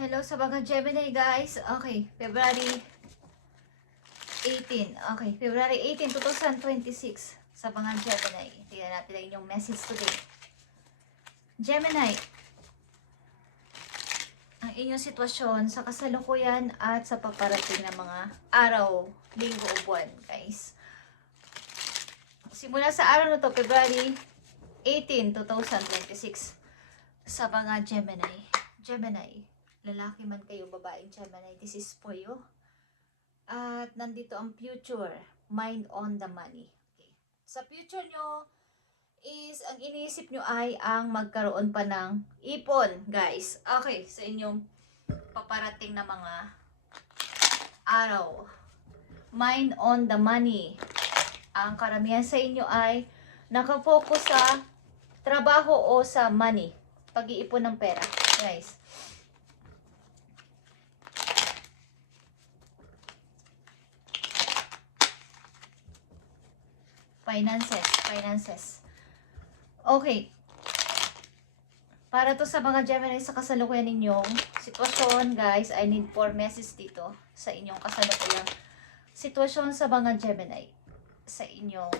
Hello sa mga Gemini guys. Okay, February 18. Okay, February 18, 2026 sa mga Gemini. Tingnan natin ang inyong message today. Gemini, ang inyong sitwasyon sa kasalukuyan at sa paparating na mga araw, linggo o buwan, guys. Simula sa araw na to, February 18, 2026 sa mga Gemini. Gemini, lalaki man kayo, babaeng Gemini, this is for you. At nandito ang future, mind on the money. Okay. Sa future nyo is, ang iniisip nyo ay ang magkaroon pa ng ipon, guys. Okay, sa inyong paparating na mga araw. Mind on the money. Ang karamihan sa inyo ay nakafocus sa trabaho o sa money. Pag-iipon ng pera, guys. Finances. Okay. Para to sa mga Gemini sa kasalukuyan ninyong sitwasyon, guys, I need 4 messages dito sa inyong kasalukuyang sitwasyon sa mga Gemini. Sa inyong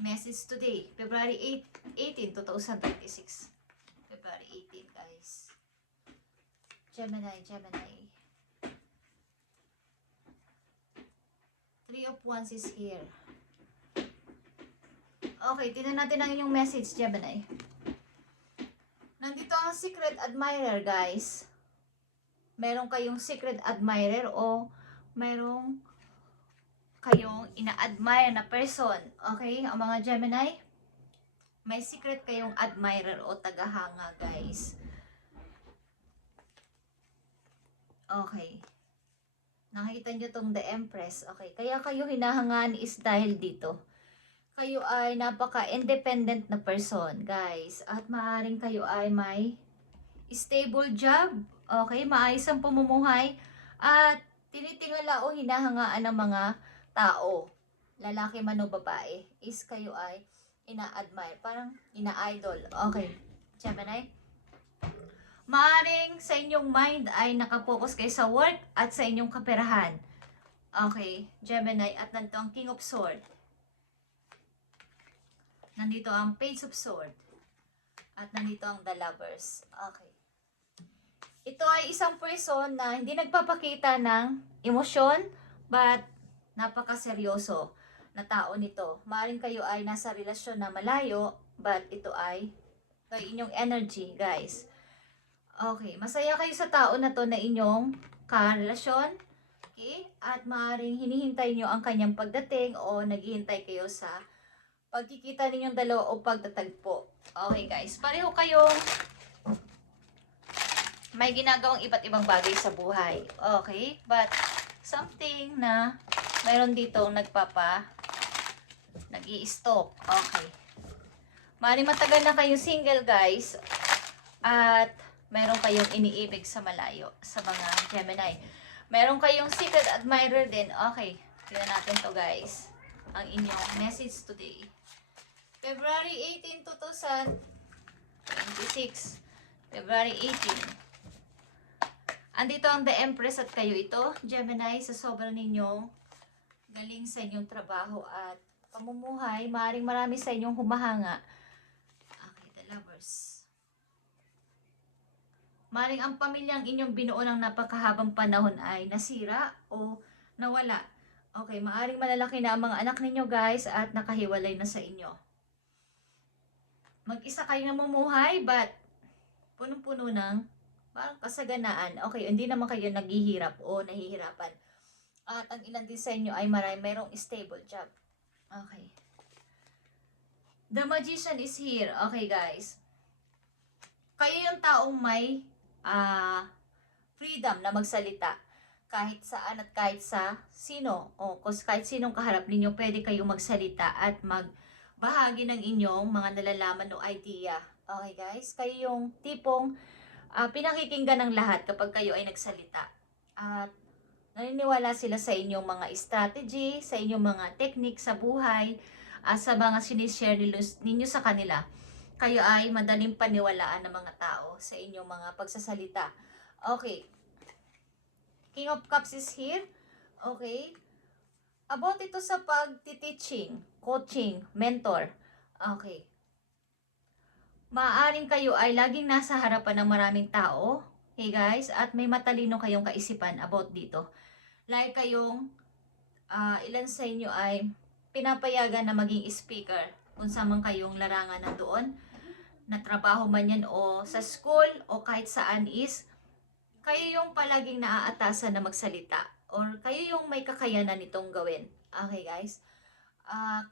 message today, February 18, 2026. February 18, guys. Gemini. 3 of Wands is here. Okay, tingnan natin ang inyong message, Gemini. Nandito ang secret admirer, guys. Meron kayong secret admirer o merong kayong ina-admire na person. Okay, ang mga Gemini, may secret kayong admirer o tagahanga, guys. Okay. Nakikita nyo tong The Empress. Okay, kaya kayo hinahangaan is dahil dito. Kayo ay napaka-independent na person, guys. At maaaring kayo ay may stable job. Okay, maayos ang pamumuhay. At tinitingala o hinahangaan ng mga tao, lalaki man o babae, is kayo ay ina-admire. Parang ina-idol. Okay, Gemini. Maaring sa inyong mind ay nakapokus kayo sa work at sa inyong kaperahan. Okay, Gemini. At nandito ang King of Swords. Nandito ang Page of Swords. At nandito ang The Lovers. Okay. Ito ay isang person na hindi nagpapakita ng emosyon, but napakaseryoso na tao nito. Maaring kayo ay nasa relasyon na malayo, but ito ay inyong energy, guys. Okay, masaya kayo sa tao na to na inyong karelasyon. Okay? At maaaring hinihintay nyo ang kanyang pagdating o naghihintay kayo sa pagkikita ninyong dalawa o pagtatagpo. Okay, guys. Pareho kayong may ginagawang iba't ibang bagay sa buhay. Okay? But something na mayroon dito nag-i-stop. Okay. Maaaring matagal na kayong single, guys. At meron kayong iniibig sa malayo sa mga Gemini. Meron kayong secret admirer din. Okay, tingnan natin to, guys. Ang inyong message today. February 18, 2026. February 18. Andito ang The Empress at kayo ito, Gemini, sa sobrang ninyong galing sa inyong trabaho at pamumuhay. Maaaring marami sa inyong humahanga. Okay, The Lovers. Maring ang pamilyang inyong binuo ng napakahabang panahon ay nasira o nawala. Okay, maaring malalaki na ang mga anak ninyo, guys, at nakahiwalay na sa inyo. Mag-isa kayo namumuhay, but punong-puno ng parang kasaganaan. Okay, hindi naman kayo naghihirap o nahihirapan. At ang ilan din sa inyo ay mayroong stable job. Okay. The Magician is here. Okay, guys. Kayo yung taong may freedom na magsalita kahit saan at kahit sa sino o kahit sinong kaharap ninyo, pwede kayong magsalita at magbahagi ng inyong mga nalalaman o idea. Okay, guys, kayo yung tipong pinakikinggan ng lahat kapag kayo ay nagsalita at naniniwala sila sa inyong mga strategy, sa inyong mga technique sa buhay, sa mga sinishare ninyo sa kanila. kayo ay madaling paniwalaan ng mga tao sa inyong mga pagsasalita. Okay. King of Cups is here. Okay. About ito sa pag-teaching, coaching, mentor. Okay. Maaaring kayo ay laging nasa harapan ng maraming tao. Hey guys, at may matalino kayong kaisipan about dito. Like kayong, ilan sa inyo ay pinapayagan na maging speaker kung saan man kayong larangan na doon, na trabaho man yan o sa school o kahit saan is, kayo yung palaging naaatasan na magsalita or kayo yung may kakayanan nitong gawin. Okay guys?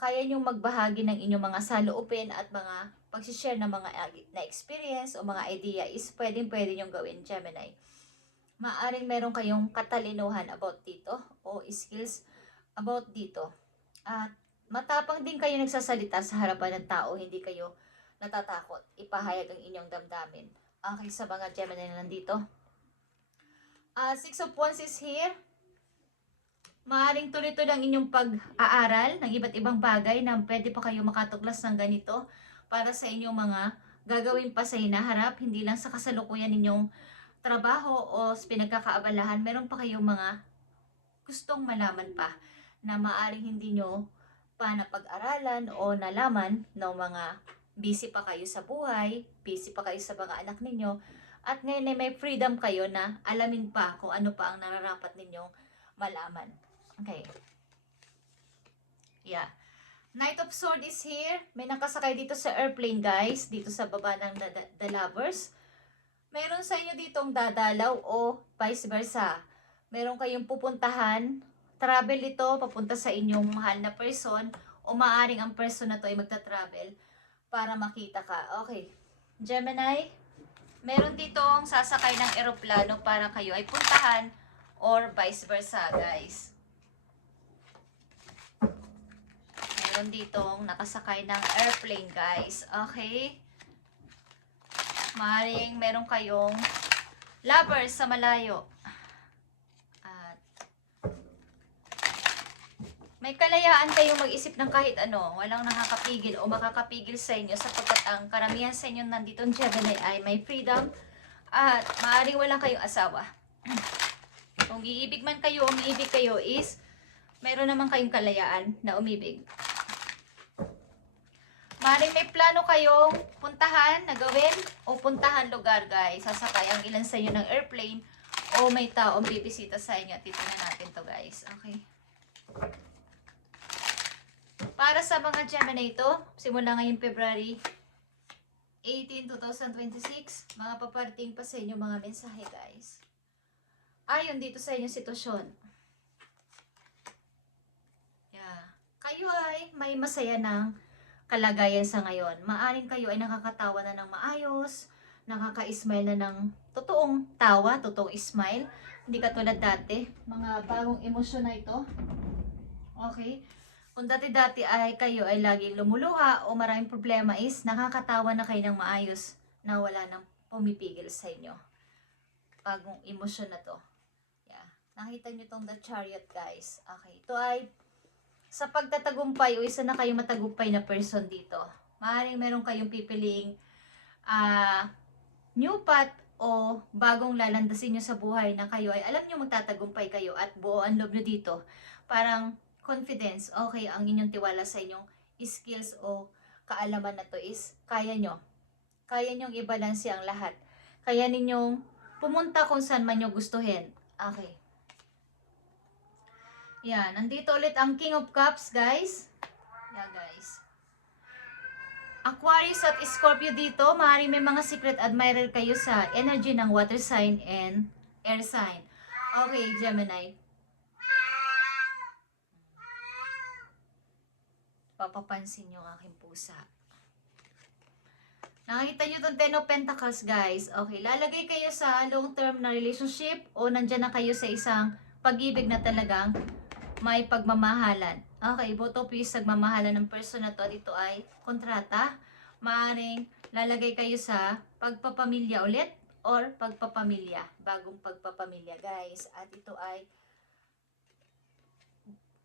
Kaya nyong magbahagi ng inyong mga saloobin at mga pag-share ng mga na experience o mga idea is pwede nyong gawin, Gemini. Maaring meron kayong katalinuhan about dito o skills about dito. At matapang din kayo nagsasalita sa harapan ng tao, hindi kayo natatakot ipahayag ang inyong damdamin. Okay, sa mga Gemini na nandito. Six of Wands is here. Maaring tuloy-tuloy ang inyong pag-aaral ng iba't ibang bagay na pwede pa kayo makatuklas ng ganito para sa inyong mga gagawin pa sa hinaharap, hindi lang sa kasalukuyan ninyong trabaho o pinagkakaabalahan, meron pa kayong mga gustong malaman pa na maaring hindi nyo pa napag-aralan o nalaman ng mga busy pa kayo sa buhay, busy pa kayo sa mga anak ninyo, at ngayon ay may freedom kayo na alamin pa kung ano pa ang nararapat ninyong malaman. Okay. Yeah. Knight of Swords is here. May nakasakay dito sa airplane, guys. Dito sa baba ng the lovers. Meron sa inyo ditong dadalaw o vice versa. Meron kayong pupuntahan. Travel ito papunta sa inyong mahal na person o maaring ang person na to ay magta-travel para makita ka. Okay. Gemini, meron ditong sasakay ng eroplano para kayo ay puntahan or vice versa, guys. Meron ditong nakasakay ng airplane, guys. Okay? Maring meron kayong lovers sa malayo. At may kalayaan kayong mag-isip ng kahit ano. Walang nakakapigil o makakapigil sa inyo sapagkat ang karamihan sa inyo nanditong Gemini ay may freedom at maaaring wala kayong asawa. Kung iibig man kayo, umiibig kayo is meron naman kayong kalayaan na umibig. Maring may plano kayong puntahan na gawin o puntahan lugar, guys. Sasakay ang ilan sa inyo ng airplane o may taong bibisita sa inyo. Titignan natin to, guys. Okay. Para sa mga Gemini ito, simula ngayong February 18, 2026, mga paparating pa sa inyo mga mensahe, guys. Ayon dito sa inyong sitwasyon. Yeah. Kayo ay may masaya ng kalagayan sa ngayon. Maaring kayo ay nakakatawa na ng maayos, nakaka-smile na ng totoong tawa, totoong smile. Hindi katulad dati, mga bagong emosyon na ito. Okay? Kung dati-dati ay kayo ay laging lumuluha o maraming problema is nakakatawa na kayo ng maayos na wala nang pumipigil sa inyo. Bagong emosyon na to. Yeah. Nakita nyo tong The Chariot, guys. Okay. Ito ay sa pagtatagumpay o isa na kayong matagumpay na person dito. Maaaring meron kayong pipiliing new path o bagong lalandasin nyo sa buhay na kayo ay alam nyo magtatagumpay kayo at buo ang loob nyo dito. Parang confidence, okay, ang inyong tiwala sa inyong skills o kaalaman na to is kaya nyo. Kaya nyong i-balance ang lahat. Kaya ninyong pumunta kung saan man nyo gustuhin. Okay. Yan, nandito ulit ang King of Cups, guys. Yan, guys. Aquarius at Scorpio dito, maaaring may mga secret admirer kayo sa energy ng water sign and air sign. Okay, Gemini. Papapansin yung aking pusa. Nakikita nyo itong Ten of Pentacles, guys. Okay, lalagay kayo sa long-term na relationship o nandyan na kayo sa isang pag-ibig na talagang may pagmamahalan. Okay, both of you is nagmamahalan ng person na to at ito ay kontrata. Maaring lalagay kayo sa pagpapamilya ulit or pagpapamilya. Bagong pagpapamilya, guys. At ito ay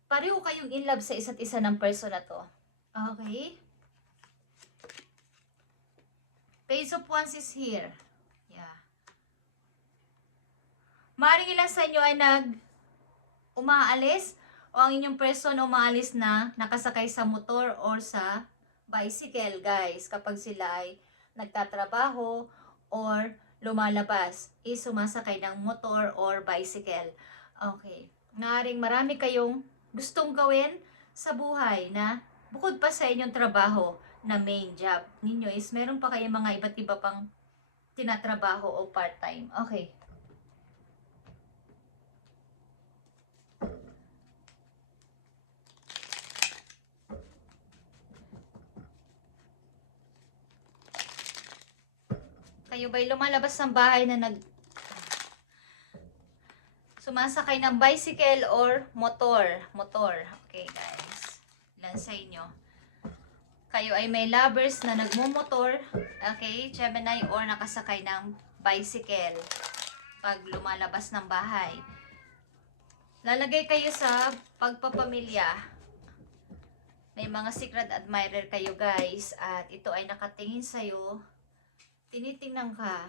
pareho kayong in love sa isa't isa ng person na to. Okay? Page of Wands is here. Yeah. Maaaring ilan sa inyo ay umaalis o ang inyong person umaalis na nakasakay sa motor or sa bicycle, guys. Kapag sila ay nagtatrabaho or lumalabas, is sumasakay ng motor or bicycle. Okay. Maaaring marami kayong gustong gawin sa buhay na bukod pa sa inyong trabaho na main job ninyo is meron pa kayong mga iba't iba pang tinatrabaho o part-time. Okay. Kayo ba'y lumalabas ng bahay na sumasakay ng bicycle or motor? Motor. Okay, guys. Ilan sa inyo? Kayo ay may lovers na nagmumotor, okay, Gemini, or nakasakay ng bicycle pag lumalabas ng bahay. Lalagay kayo sa pagpapamilya. May mga secret admirer kayo, guys, at ito ay nakatingin sa'yo. Tinitingnan ka.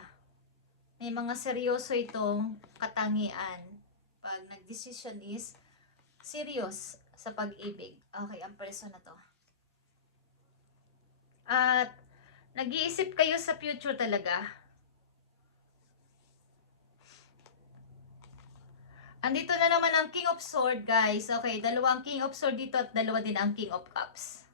May mga seryoso itong katangian. Pag nag-decision is serious sa pag-ibig. Okay, ang person na to. At nag-iisip kayo sa future talaga. Andito na naman ang King of Swords, guys. Okay, dalawa ang King of Swords dito at dalawa din ang King of Cups.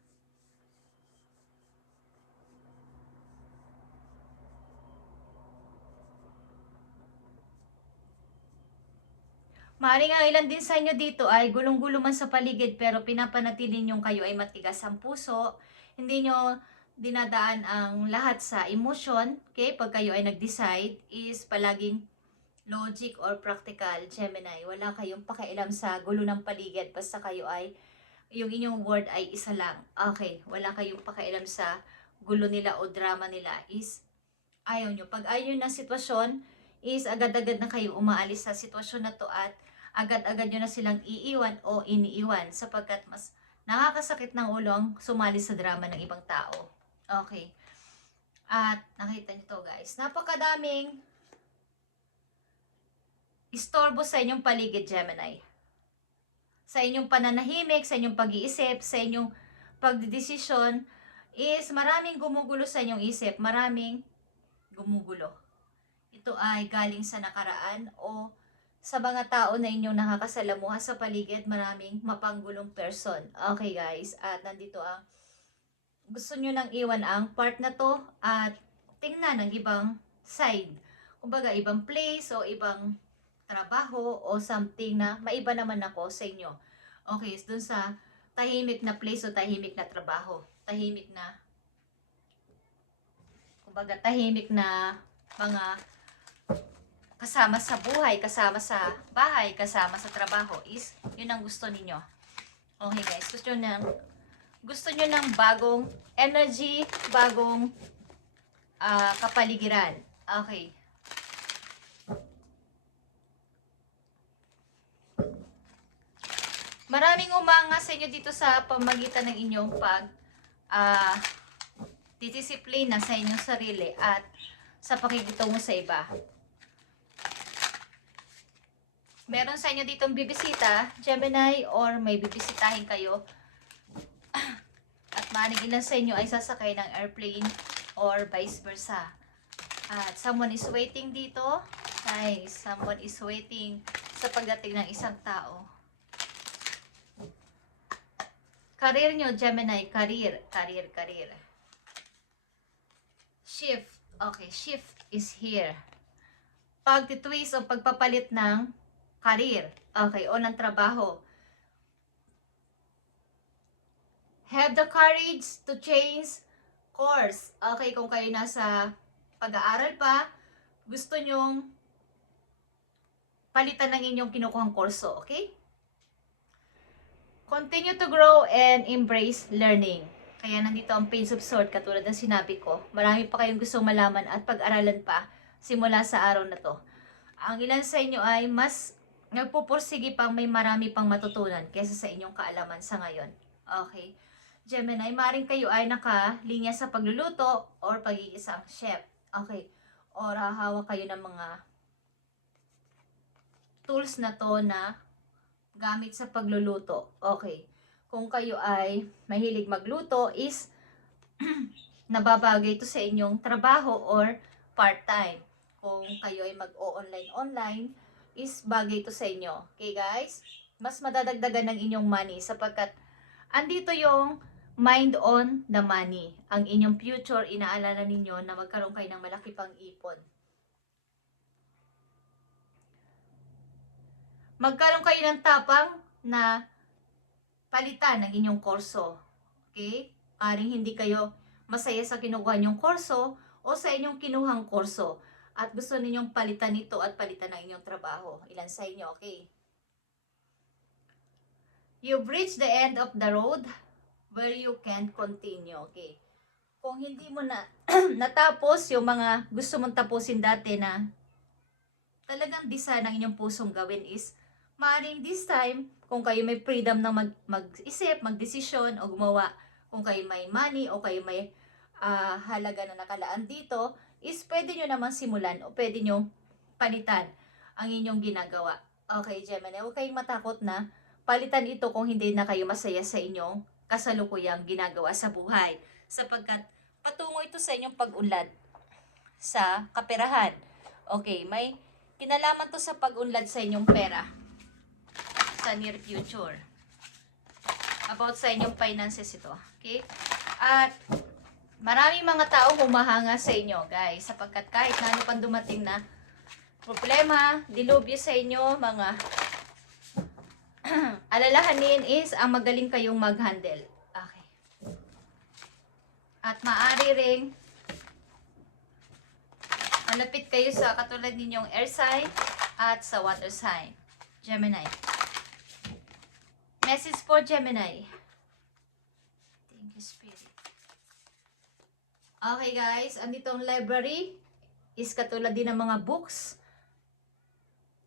Maaaring ang ilan din sa inyo dito ay gulong-gulo man sa paligid pero pinapanatili nyo kayo ay matigas ang puso. Hindi nyo dinadaan ang lahat sa emotion. Okay? Pag kayo ay nag-decide is palaging logic or practical, Gemini. Wala kayong pakialam sa gulo ng paligid basta kayo ay, yung inyong word ay isa lang. Okay, wala kayong pakialam sa gulo nila o drama nila is ayaw nyo. Pag ayaw nyo na sitwasyon is agad-agad na kayo umaalis sa sitwasyon na to at agad-agad nyo na silang iiwan o iniiwan sapagkat mas nakakasakit ng ulo ang sumali sa drama ng ibang tao. Okay. At nakita nyo to, guys. Napakadaming istorbo sa inyong paligid, Gemini. Sa inyong pananahimik, sa inyong pag-iisip, sa inyong pagdidesisyon is maraming gumugulo sa inyong isip. Maraming gumugulo. Ito ay galing sa nakaraan o sa mga tao na inyong nakakasalamuha sa paligid, maraming mapanggulong person. Okay, guys, at nandito ang gusto nyo nang iwan ang part na to at tingnan ng ibang side. Kumbaga, ibang place o ibang trabaho o something na maiba naman ako sa inyo. Okay, so dun sa tahimik na place o tahimik na trabaho. Tahimik na, kumbaga, tahimik na mga kasama sa buhay, kasama sa bahay, kasama sa trabaho is yun ang gusto ninyo. Okay, guys, gusto nyo ng bagong energy, bagong kapaligiran. Okay. Maraming umanga sa inyo dito sa pamagitan ng inyong didisiplina sa inyong sarili at sa pakikitungo sa iba. Meron sa inyo ditong bibisita, Gemini, or may bibisitahin kayo. At maaaring ilan sa inyo ay sasakay ng airplane or vice versa. At someone is waiting dito. Guys, someone is waiting sa pagdating ng isang tao. Career nyo, Gemini, career. Shift. Okay, shift is here. Pagtitwist o pagpapalit ng career. Okay, o ng trabaho. Have the courage to change course. Okay, kung kayo nasa pag-aaral pa, gusto nyong palitan ng inyong kinukuhang kurso. Okay? Continue to grow and embrace learning. Kaya nandito ang Page of Swords, katulad ng sinabi ko. Marami pa kayong gustong malaman at pag-aralan pa simula sa araw na to. Ang ilan sa inyo ay mas nagpupursige pang may marami pang matutunan kaysa sa inyong kaalaman sa ngayon. Okay. Gemini, maring kayo ay nakalinya sa pagluluto or pag-iisang chef. Okay. Or hawak kayo ng mga tools na to na gamit sa pagluluto. Okay. Kung kayo ay mahilig magluto is nababagay ito sa inyong trabaho or part-time. Kung kayo ay mag-o-online is bagay ito sa inyo. Okay guys? Mas madadagdagan ng inyong money sapagkat andito yung mind on the money. Ang inyong future, inaalala ninyo na magkaroon kayo ng malaki pang ipon. Magkaroon kayo ng tapang na palitan ng inyong kurso. Okay? Aring hindi kayo masaya sa kinukuha ninyong kurso o sa inyong kinuhang kurso. At gusto ninyong palitan ito at palitan ng inyong trabaho. Ilan sa inyo, okay? You've reached the end of the road where you can continue. Okay. Kung hindi mo na natapos yung mga gusto mong tapusin dati na talagang design ng inyong pusong gawin is maaaring this time, kung kayo may freedom na mag-isip, mag-desisyon o gumawa, kung kayo may money o kayo may halaga na nakalaan dito, is pwede nyo naman simulan o pwede nyo palitan ang inyong ginagawa. Okay, Gemini, huwag kayong matakot na palitan ito kung hindi na kayo masaya sa inyong kasalukuyang ginagawa sa buhay. Sapagkat patungo ito sa inyong pag-unlad sa kaperahan. Okay, may kinalaman to sa pag-unlad sa inyong pera sa near future. About sa inyong finances ito. Okay? At maraming mga tao humahanga sa inyo, guys. Sapagkat kahit na ano pang dumating na problema, dilubyo sa inyo, mga alalahanin is ang magaling kayong mag-handle. Okay. At maaari ring malapit kayo sa katulad ninyong air sign at sa water sign. Gemini. Message for Gemini. Thank you, Spirit. Okay guys, andito ang library is katulad din ng mga books.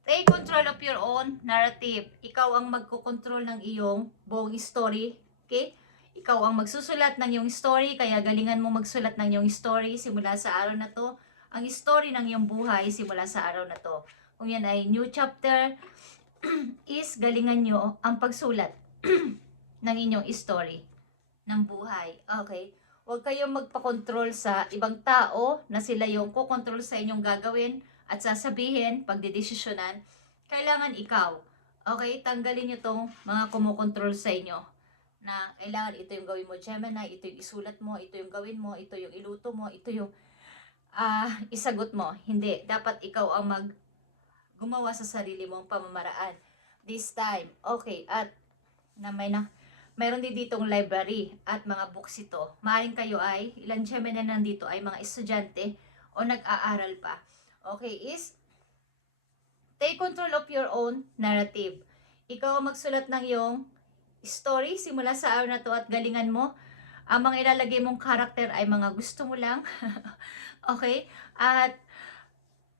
Take control of your own narrative. Ikaw ang magkocontrol ng iyong buong story. Okay? Ikaw ang magsusulat ng iyong story, kaya galingan mo magsulat ng iyong story simula sa araw na to. Ang story ng iyong buhay simula sa araw na to. Kung yan ay new chapter, is galingan nyo ang pagsulat ng inyong story ng buhay. Okay? Huwag kayong magpakontrol sa ibang tao na sila yung kukontrol sa inyong gagawin at sasabihin, pagdedesisyonan, kailangan ikaw. Okay? Tanggalin nyo tong mga kumukontrol sa inyo. Na kailangan ito yung gawin mo, Gemini, ito yung isulat mo, ito yung gawin mo, ito yung iluto mo, ito yung isagot mo. Hindi. Dapat ikaw ang gumawa sa sarili mong pamamaraan. This time. Okay. At mayroon din ditong library at mga books ito. Maaaring kayo ay, ilan Gemini na nandito ay mga estudyante o nag-aaral pa. Okay, is take control of your own narrative. Ikaw ang magsulat ng iyong story simula sa araw na to at galingan mo. Ang mga ilalagay mong karakter ay mga gusto mo lang. Okay? At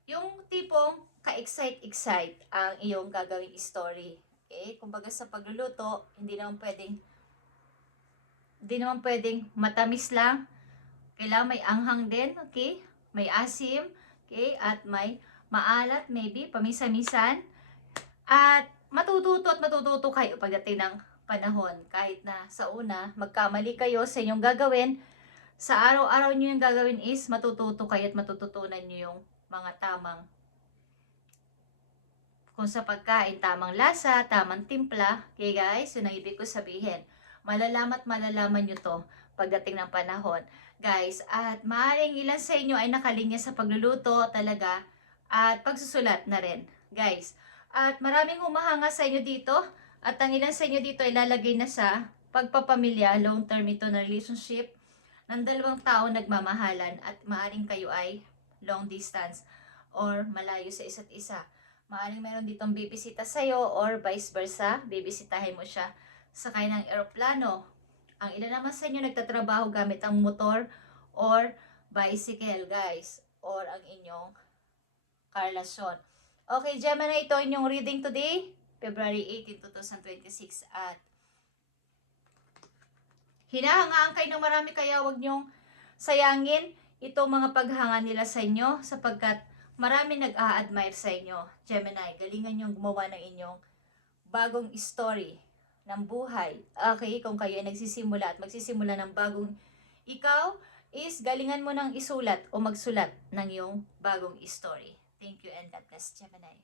yung tipong ka-excite ang iyong gagawing story. Okay? Kumbaga sa pagluluto, hindi naman pwedeng matamis lang. Kailangan may anghang din, okay? May asim, okay? At may maalat, maybe, pamisa-misan. At matututo kayo pagdating ng panahon. Kahit na sa una, magkamali kayo sa inyong gagawin, sa araw-araw nyo yung gagawin is matututo kayo at matututunan nyo yung mga tamang kung sa pagkain, tamang lasa, tamang timpla. Okay guys, yun ang ibig ko sabihin. Malalaman nyo to pagdating ng panahon. Guys, at maaaring ilan sa inyo ay nakalinya sa pagluluto talaga at pagsusulat na rin. Guys, at maraming humahanga sa inyo dito at ang ilan sa inyo dito ay lalagay na sa pagpapamilya, long term ito na relationship ng dalawang tao nagmamahalan at maaaring kayo ay long distance or malayo sa isa't isa. Maaaring meron ditong bibisita sa'yo or vice versa, bibisitahin mo siya sakay ng eroplano. Ang ilan naman sa inyo nagtatrabaho gamit ang motor or bicycle, guys, or ang inyong karlasyon. Okay, Gemini, ito inyong reading today, February 18, 2026 at Hinahangaan kayo ng marami, kaya wag nyong sayangin itong mga paghanga nila sa inyo sapagkat marami nag-a-admire sa inyo. Gemini, galingan nyong gumawa ng inyong bagong story ng buhay. Okay, kung kayo ay nagsisimula at magsisimula ng bagong ikaw, is galingan mo ng isulat o magsulat ng iyong bagong story. Thank you and God bless, Gemini.